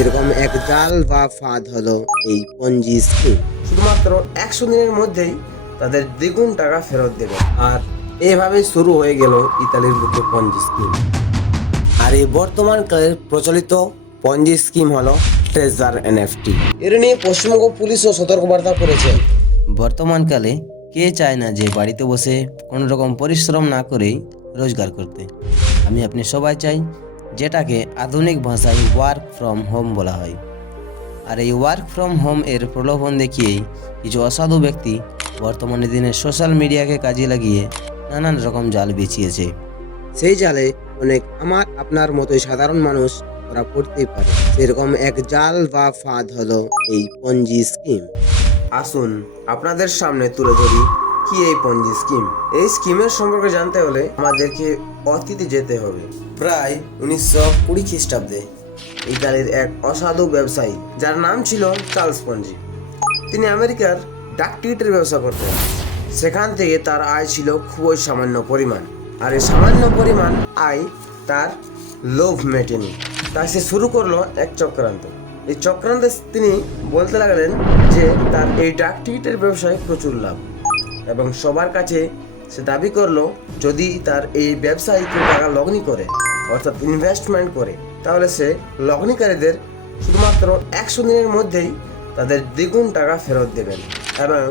এরকম এক জাল বা ফাঁদ হলো এই পঞ্জি স্কিম। শুধুমাত্র 100 দিনের মধ্যেই তাদের দ্বিগুণ টাকা ফেরত দেবে। আর এভাবে শুরু হয়ে গেল ইতালির বুকে পঞ্জি স্কিম। আর এই বর্তমানকালের প্রচলিত পঞ্জি স্কিম হলো ট্রেজার এনএফটি। এর নিয়ে পশ্চিমবঙ্গ পুলিশও সতর্কবার্তা করেছে। বর্তমানকালে কে চায় না যে বাড়িতে বসে কোনো রকম পরিশ্রম না করেই রোজগার করতে। আপনি সবাই চাই, যেটাকে আধুনিক ভাষায় ওয়ার্ক ফ্রম হোম বলা হয়। আর এই ওয়ার্ক ফ্রম হোম এর প্রলোভন দেখিয়েই কিছু অসাধু ব্যক্তি বর্তমানে দিনে সোশ্যাল মিডিয়াকে কাজে লাগিয়ে নানান রকম জাল বিছিয়েছে। সেই জালে অনেক আমার আপনার মতোই সাধারণ মানুষ ওরা পড়তেই পারে। সেরকম এক জাল বা ফাঁদ হলো এই পঞ্জি স্কিম। আসুন আপনাদের সামনে তুলে ধরি কি এই পঞ্জি স্কিম। এই স্কিমের সম্পর্কে জানতে হলে আমাদেরকে অতীতে যেতে হবে। প্রায় 1920 খ্রিস্টাব্দে ইতালির এক অসাধু ব্যবসায়ী, যার নাম ছিল চার্লস পঞ্জি, তিনি আমেরিকার ডাক টিকিটের ব্যবসা করতেন। সেখান থেকে তার আয় ছিল খুবই সামান্য পরিমাণ। আর এই সামান্য পরিমাণ আয় তার লোভ মেটেনি, তাই সে শুরু করলো এক চক্রান্ত। এই চক্রান্তে তিনি বলতে লাগলেন যে তার এই ডাক টিকিটের ব্যবসায় প্রচুর লাভ, এবং সবার কাছে সে দাবি করলো যদি তার এই ব্যবসায় কেউ টাকা লগ্নি করে, অর্থাৎ ইনভেস্টমেন্ট করে, তাহলে সে লগ্নিকারীদের শুধুমাত্র 100 দিনের মধ্যেই তাদের দ্বিগুণ টাকা ফেরত দেবেন। এবং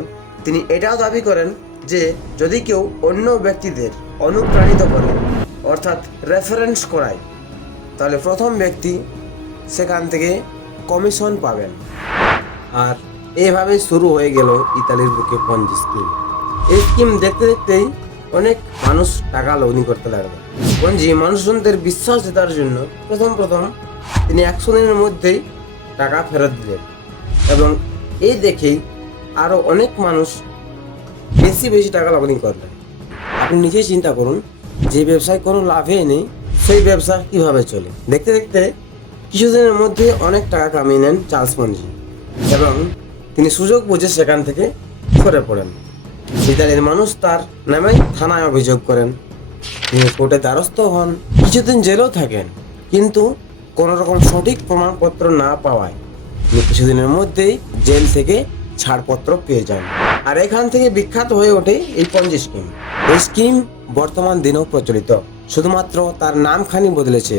তিনি এটাও দাবি করেন যে যদি কেউ অন্য ব্যক্তিদের অনুপ্রাণিত করে, অর্থাৎ রেফারেন্স করায়, তাহলে প্রথম ব্যক্তি সেখান থেকে কমিশন পাবেন। আর এভাবে শুরু হয়ে গেল ইতালির বুকে পঞ্জি স্কিম। এই স্কিম দেখতে দেখতেই অনেক মানুষ টাকা লগ্নি করতে লাগলো। পঞ্জি মানুষজনদের বিশ্বাস জেতার জন্য প্রথম তিনি 100 দিনের মধ্যেই টাকা ফেরত দিলেন, এবং এই দেখেই আরো অনেক মানুষ বেশি টাকা লগ্নি করলেন। আপনি নিজেই চিন্তা করুন, যে ব্যবসায় কোনো লাভই নেই সেই ব্যবসা কিভাবে চলে। দেখতে দেখতে কিছুদিনের মধ্যে অনেক টাকা কামিয়ে নেন চার্লস পঞ্জি, এবং তিনি সুযোগ বুঝে সেখান থেকে সরে পড়েন। ইতালির মানুষ তার নামে থানায় অভিযোগ করেন, তিনি কোর্টে দ্বারস্থ হন, কিছুদিন জেলেও থাকেন, কিন্তু কোনো রকম সঠিক প্রমাণপত্র না পাওয়ায় তিনি কিছুদিনের মধ্যেই জেল থেকে ছাড়পত্র পেয়ে যান। আর এখান থেকে বিখ্যাত হয়ে ওঠে এই পঞ্জি স্কিম। এই স্কিম বর্তমান দিনেও প্রচলিত, শুধুমাত্র তার নামখানি বদলেছে,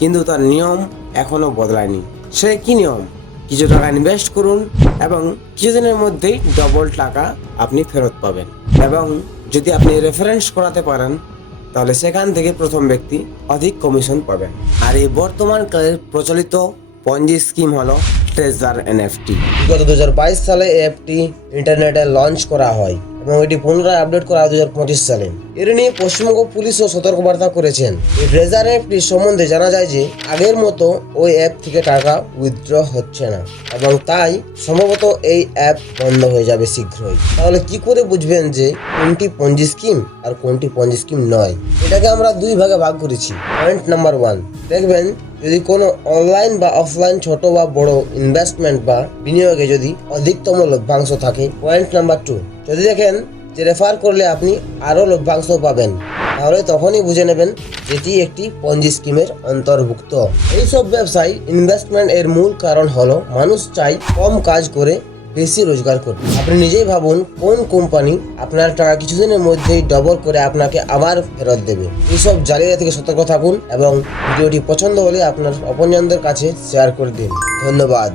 কিন্তু তার নিয়ম এখনো বদলায়নি। সে কি নিয়ম? কিছু টাকা ইনভেস্ট করুন এবং কিছুদিনের মধ্যেই ডবল টাকা আপনি ফেরত পাবেন। এবং যদি আপনি রেফারেন্স করাতে পারেন, তাহলে সেখান থেকে প্রথম ব্যক্তি অধিক কমিশন পাবেন। আর এই বর্তমানকালের প্রচলিত পঞ্জি স্কিম হলো ট্রেজার এনএফটি। বিগত 2022 সালে এই অ্যাপটি ইন্টারনেটে লঞ্চ করা হয় এবং এটি পুনরায় আপডেট করা হয় 2025 সালে। এর নিয়ে পশ্চিমবঙ্গ পুলিশও সতর্কবার্তা করেছেন। এই ট্রেজার অ্যাপটি সম্বন্ধে জানা যায় যে আগের মতো ওই অ্যাপ থেকে টাকা উইথড্র হচ্ছে না, এবং তাই সম্ভবত এই অ্যাপ বন্ধ হয়ে যাবে শীঘ্রই। তাহলে কি করে বুঝবেন যে কোনটি পঞ্জি স্কিম আর কোনটি পঞ্জি স্কিম নয়? এটাকে আমরা দুই ভাগে ভাগ করেছি। পয়েন্ট নাম্বার 1, দেখবেন যদি কোনো অনলাইন বা অফলাইন ছোট বা বড় ইনভেস্টমেন্ট বা বিনিয়োগে যদি অধিকতম লভ্যাংশ থাকে। পয়েন্ট নাম্বার 2, যদি দেখেন যে রেফার করলে আপনি আরো লভ্যাংশ পাবেন, তাহলে তখনই বুঝে নেবেন যেটি একটি পঞ্জি স্কিমের অন্তর্ভুক্ত। এইসব ব্যবসায় ইনভেস্টমেন্ট এর মূল কারণ হলো মানুষ চাই কম কাজ করে বেশি রোজগার করতে। আপনি নিজেই ভাবুন কোন কোম্পানি আপনার টাকা কিছুদিনের মধ্যেই ডবল করে আপনাকে আবার ফেরত দেবে। এইসব জালিয়াতি থেকে সতর্ক থাকুন এবং ভিডিওটি পছন্দ হলে আপনার আপনজনদের কাছে শেয়ার করে দিন। ধন্যবাদ।